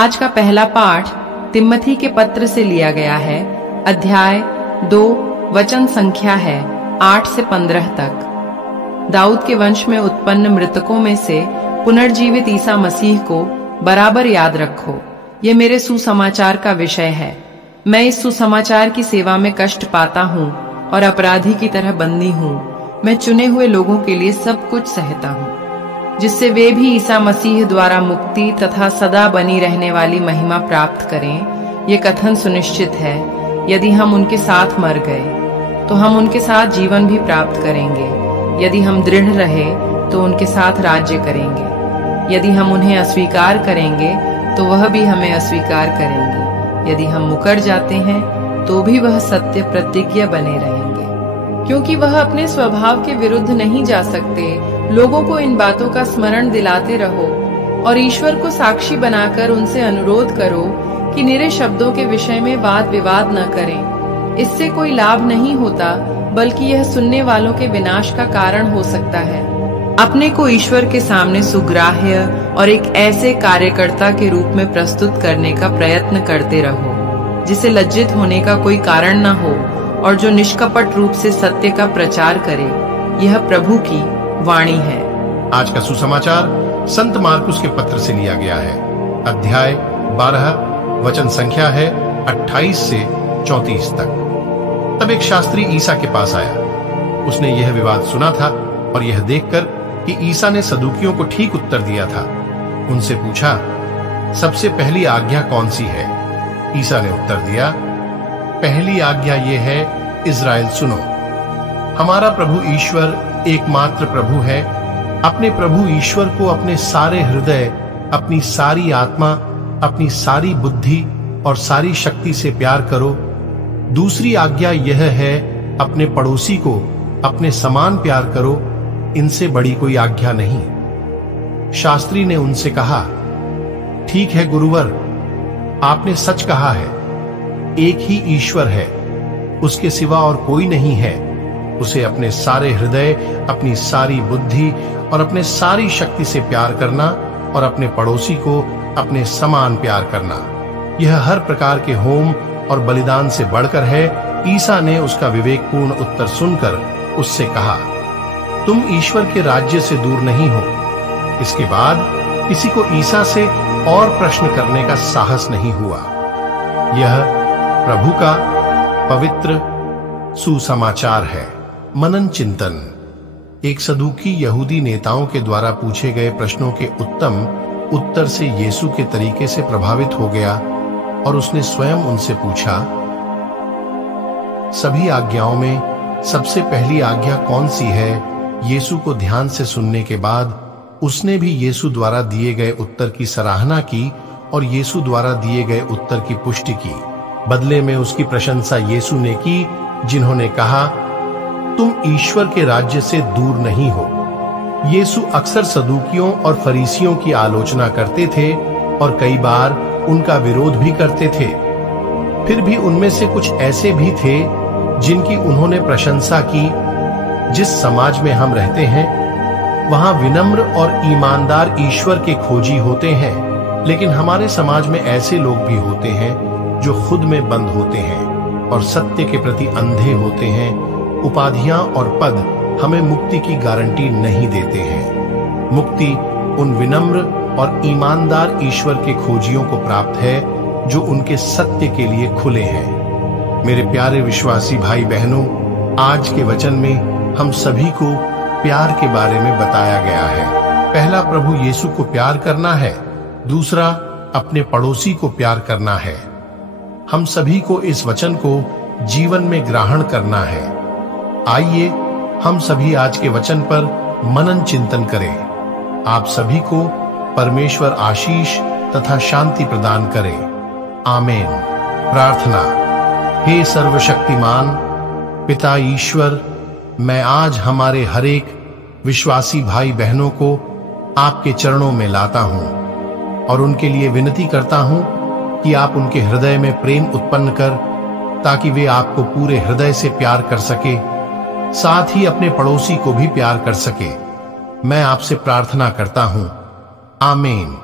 आज का पहला पाठ तिम्मथी के पत्र से लिया गया है। अध्याय 2 वचन संख्या है 8 से 15 तक। दाऊद के वंश में उत्पन्न मृतकों में से पुनर्जीवित ईसा मसीह को बराबर याद रखो। ये मेरे सुसमाचार का विषय है। मैं इस सुसमाचार की सेवा में कष्ट पाता हूँ और अपराधी की तरह बंदी हूँ। मैं चुने हुए लोगों के लिए सब कुछ सहता हूँ, जिससे वे भी ईसा मसीह द्वारा मुक्ति तथा सदा बनी रहने वाली महिमा प्राप्त करें। ये कथन सुनिश्चित है, यदि हम उनके साथ मर गए तो हम उनके साथ जीवन भी प्राप्त करेंगे। यदि हम दृढ़ रहे तो उनके साथ राज्य करेंगे। यदि हम उन्हें अस्वीकार करेंगे तो वह भी हमें अस्वीकार करेंगे। यदि हम मुकर जाते हैं तो भी वह सत्य प्रतिज्ञा बने रहेंगे, क्योंकि वह अपने स्वभाव के विरुद्ध नहीं जा सकते। लोगों को इन बातों का स्मरण दिलाते रहो और ईश्वर को साक्षी बनाकर उनसे अनुरोध करो कि निरे शब्दों के विषय में वाद विवाद न करें। इससे कोई लाभ नहीं होता, बल्कि यह सुनने वालों के विनाश का कारण हो सकता है। अपने को ईश्वर के सामने सुग्राह्य और एक ऐसे कार्यकर्ता के रूप में प्रस्तुत करने का प्रयत्न करते रहो जिसे लज्जित होने का कोई कारण न हो और जो निष्कपट रूप से सत्य का प्रचार करे। यह प्रभु की वाणी है। आज का सुसमाचार संत मार्कुस के पत्र से लिया गया है। अध्याय 12 वचन संख्या है 28 से 34 तक। तब एक शास्त्री ईसा के पास आया। उसने यह विवाद सुना था और यह देखकर कि ईसा ने सदूकियों को ठीक उत्तर दिया था, उनसे पूछा, सबसे पहली आज्ञा कौन सी है? ईसा ने उत्तर दिया, पहली आज्ञा यह है, इज़राइल सुनो, हमारा प्रभु ईश्वर एकमात्र प्रभु है। अपने प्रभु ईश्वर को अपने सारे हृदय, अपनी सारी आत्मा, अपनी सारी बुद्धि और सारी शक्ति से प्यार करो। दूसरी आज्ञा यह है, अपने पड़ोसी को अपने समान प्यार करो। इनसे बड़ी कोई आज्ञा नहीं। शास्त्री ने उनसे कहा, ठीक है गुरुवर, आपने सच कहा है। एक ही ईश्वर है, उसके सिवा और कोई नहीं है। उसे अपने सारे हृदय, अपनी सारी बुद्धि और अपने सारी शक्ति से प्यार करना और अपने पड़ोसी को अपने समान प्यार करना, यह हर प्रकार के होम और बलिदान से बढ़कर है। ईसा ने उसका विवेकपूर्ण उत्तर सुनकर उससे कहा, तुम ईश्वर के राज्य से दूर नहीं हो। इसके बाद किसी को ईसा से और प्रश्न करने का साहस नहीं हुआ। यह प्रभु का पवित्र सुसमाचार है। मनन चिंतन। एक सदूकी यहूदी नेताओं के द्वारा पूछे गए प्रश्नों के उत्तम उत्तर से यीशु के तरीके से प्रभावित हो गया और उसने स्वयं उनसे पूछा, सभी आज्ञाओं में सबसे पहली आज्ञा कौन सी है? यीशु को ध्यान से सुनने के बाद उसने भी यीशु द्वारा दिए गए उत्तर की सराहना की और यीशु द्वारा दिए गए उत्तर की पुष्टि की। बदले में उसकी प्रशंसा यीशु ने की, जिन्होंने कहा, तुम ईश्वर के राज्य से दूर नहीं हो। यीशु अक्सर सदूकियों और फरीसियों की आलोचना करते थे और कई बार उनका विरोध भी करते थे। फिर भी उनमें से कुछ ऐसे भी थे जिनकी उन्होंने प्रशंसा की। जिस समाज में हम रहते हैं वहां विनम्र और ईमानदार ईश्वर के खोजी होते हैं, लेकिन हमारे समाज में ऐसे लोग भी होते हैं जो खुद में बंद होते हैं और सत्य के प्रति अंधे होते हैं। उपाधियां और पद हमें मुक्ति की गारंटी नहीं देते हैं। मुक्ति उन विनम्र और ईमानदार ईश्वर के खोजियों को प्राप्त है जो उनके सत्य के लिए खुले हैं। मेरे प्यारे विश्वासी भाई बहनों, आज के वचन में हम सभी को प्यार के बारे में बताया गया है। पहला प्रभु यीशु को प्यार करना है, दूसरा अपने पड़ोसी को प्यार करना है। हम सभी को इस वचन को जीवन में ग्रहण करना है। आइए हम सभी आज के वचन पर मनन चिंतन करें। आप सभी को परमेश्वर आशीष तथा शांति प्रदान करे। आमीन। प्रार्थना। हे सर्वशक्तिमान पिता ईश्वर, मैं आज हमारे हरेक विश्वासी भाई बहनों को आपके चरणों में लाता हूं और उनके लिए विनती करता हूं कि आप उनके हृदय में प्रेम उत्पन्न कर, ताकि वे आपको पूरे हृदय से प्यार कर सके, साथ ही अपने पड़ोसी को भी प्यार कर सके। मैं आपसे प्रार्थना करता हूं। आमीन।